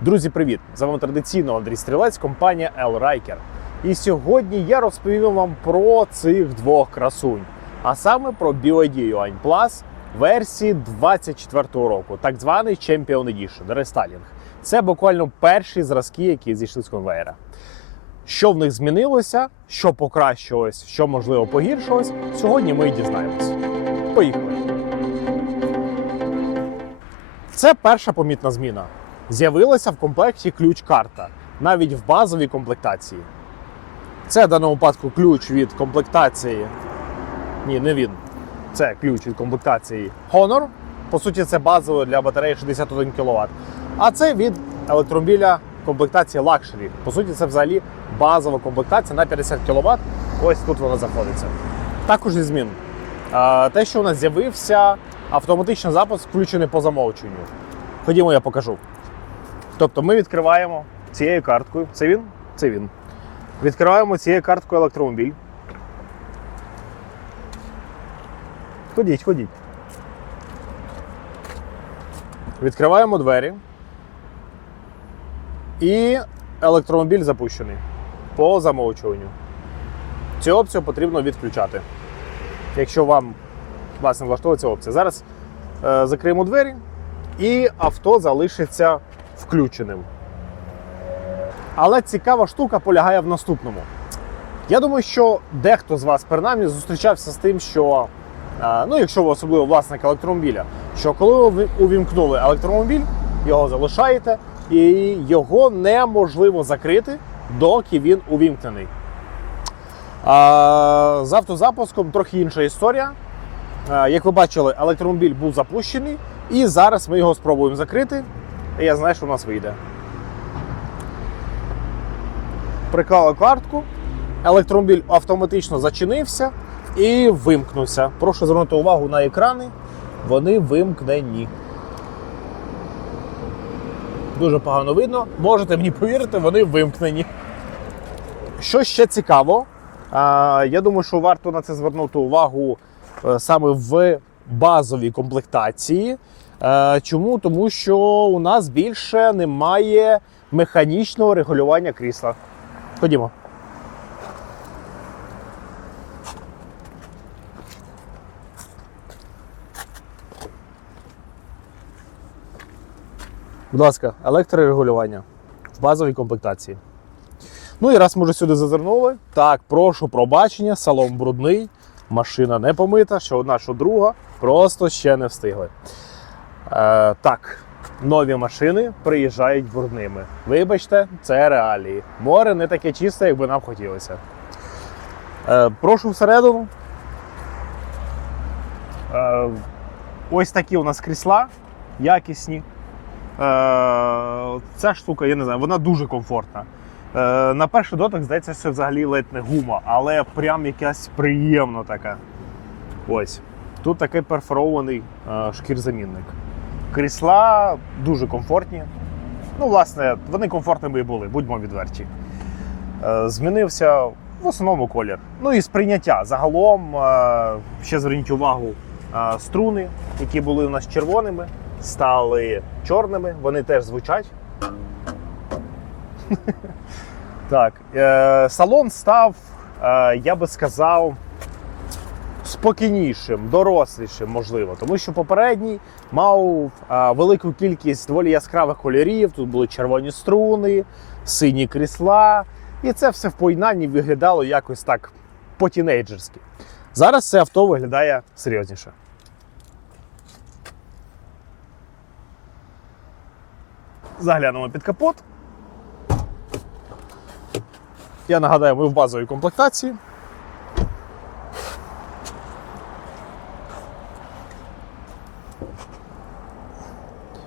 Друзі, привіт! З вами традиційно Андрій Стрілець, компанія L Riker. І сьогодні я розповім вам про цих двох красунь, а саме про BYD Yuan Plus версії 24-го року, так званий Champion Edition Restyling. Це буквально перші зразки, які зійшли з конвейера. Що в них змінилося, що покращилось, що можливо погіршилось, сьогодні ми і дізнаємось. Поїхали! Це перша помітна зміна. З'явилася в комплекті ключ-карта, навіть в базовій комплектації. Це в даному випадку ключ від комплектації. Ні, не він. Це ключ від комплектації Honor. По суті, це базово для батареї 61 кВт. А це від електромобіля комплектації Luxury. По суті, це взагалі базова комплектація на 50 кВт. Ось тут вона знаходиться. Також зі змін. Те, що у нас з'явився автоматичний запуск, включений по замовченню. Ходімо, я покажу. Тобто ми відкриваємо цією карткою. Це він? Це він. Відкриваємо цією карткою електромобіль. Ходіть, ходіть. Відкриваємо двері. І електромобіль запущений по замовчуванню. Цю опцію потрібно відключати. Якщо вам вас не влаштовує ця опція. Зараз е, закриємо двері і авто залишиться включеним. Але цікава штука полягає в наступному. Я думаю, що дехто з вас принаймні зустрічався з тим, що е, ну, якщо ви особливо власник електромобіля, що коли ви увімкнули електромобіль, його залишаєте, і його неможливо закрити, доки він увімкнений. З автозапуском трохи інша історія. Е, Як ви бачили, електромобіль був запущений, і зараз ми його спробуємо закрити. І я знаю, що у нас вийде. Приклали картку, електромобіль автоматично зачинився і вимкнувся. Прошу звернути увагу на екрани. Вони вимкнені. Дуже погано видно. Можете мені повірити, вони вимкнені. Що ще цікаво, я думаю, що варто на це звернути увагу е, саме в базовій комплектації. Е, Чому? Тому що у нас більше немає механічного регулювання крісла. Ходімо. Будь ласка, електрорегулювання в базовій комплектації. Ну і раз ми вже сюди зазирнули, так, прошу пробачення, салон брудний, машина не помита, що одна, що друга, просто ще не встигли. Е, так, нові машини приїжджають брудними. Вибачте, це реалії. Море не таке чисте, як би нам хотілося. Е, прошу всередину. Е, ось такі у нас крісла якісні. Ця штука, я не знаю, вона дуже комфортна. На перший дотик здається, що взагалі ледь не гума, але прям якась приємна така. Ось. Тут такий перфорований шкірзамінник. Крісла дуже комфортні. Ну, власне, вони комфортними і були, будьмо відверті. Е, змінився в основному колір. Ну і сприйняття. Загалом, е, ще зверніть увагу, е, струни, які були у нас червоними, стали чорними, вони теж звучать. Так, салон став, я би сказав, спокійнішим, дорослішим, можливо, тому що попередній мав е, велику кількість доволі яскравих кольорів. Тут були червоні струни, сині крісла, і це все в поєднанні виглядало якось так по-тінейджерськи. Зараз це авто виглядає серйозніше. Заглянемо під капот. Я нагадаю, ми в базовій комплектації.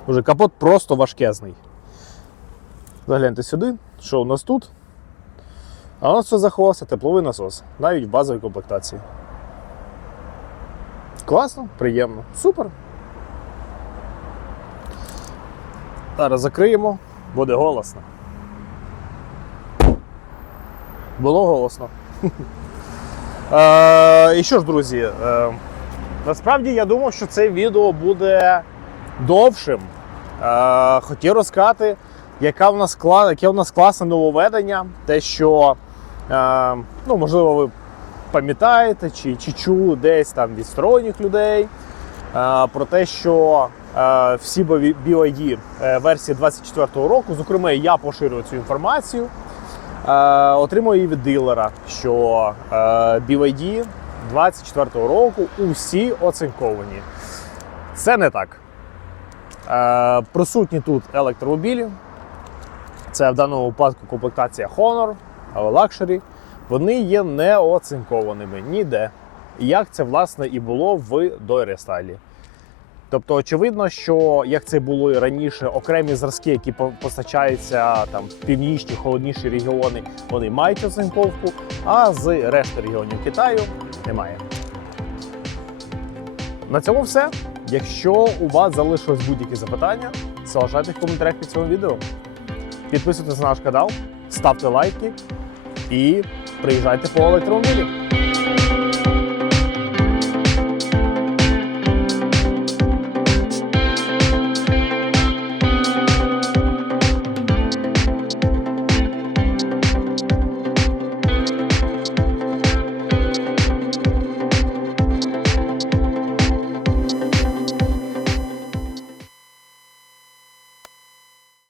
Уже капот просто важкезний. Загляньте сюди, що у нас тут. А у нас все заховався тепловий насос, навіть в базовій комплектації. Класно, приємно, супер. Зараз закриємо, буде голосно. Було голосно. І що ж, друзі, е, насправді я думав, що це відео буде довшим. Е, хотів розказати яка в нас яке в нас класне нововведення, те, що е, ну, можливо, ви пам'ятаєте чи, чи чули десь там від сторонніх людей е, про те, що всі BYD версії 24-го року, зокрема, я поширюю цю інформацію, отримую її від дилера, що BYD 24-го року усі оцинковані. Це не так. Е, присутні тут електромобілі. Це в даному випадку комплектація Honor або Luxury. Вони є неоцинкованими ніде. Як це власне і було в дойрестайлі. Тобто, очевидно, що як це було і раніше, окремі зразки, які постачаються там в північні, холодніші регіони, вони мають оцинковку, а з решти регіонів Китаю немає. На цьому все. Якщо у вас залишились будь-які запитання, залишайте в коментарях під цим відео. Підписуйтесь на наш канал, ставте лайки і приїжджайте по електромобілі.